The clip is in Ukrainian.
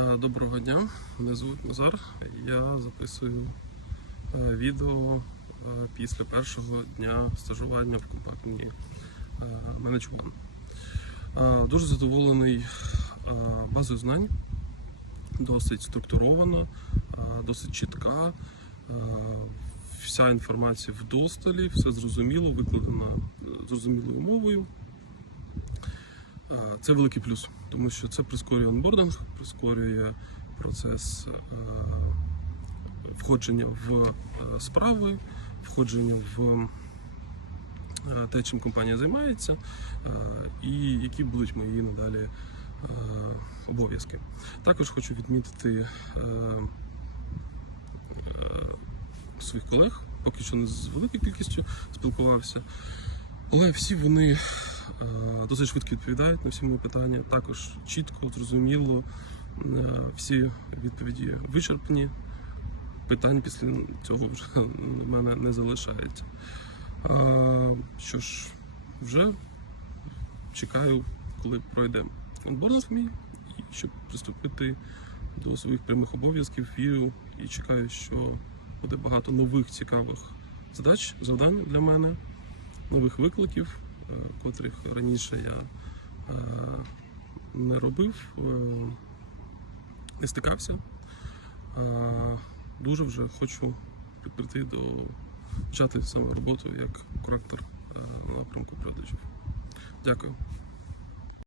Е, Доброго дня, мене звуть Назар. Я записую е, відео е, після першого дня стажування в компанії. Е, Дуже задоволений базою знань, досить структурована, досить чітка. Вся інформація в досталі, все зрозуміло, викладена е, зрозумілою мовою. А, Це великий плюс, тому що це прискорює онбординг, прискорює процес е, входження в е, справи, входження в е, те, чим компанія займається, е, і які будуть мої надалі е, обов'язки. Також хочу відмітити е, е, своїх колег, поки що не з великою кількістю спілкувався. Але всі вони е, досить швидко відповідають на всі мої питання. Також чітко, зрозуміло, е, всі відповіді вичерпні. Питань після цього вже в мене не залишається. А, що ж, вже чекаю, коли пройде онбординг мій, щоб приступити до своїх прямих обов'язків, вірю і чекаю, що буде багато нових цікавих задач, завдань для мене нових викликів, е, котрих раніше я е, не робив, е, не стикався. Дуже вже хочу прийти до почати саме роботу як коректор е, на напрямку продажів. Дякую.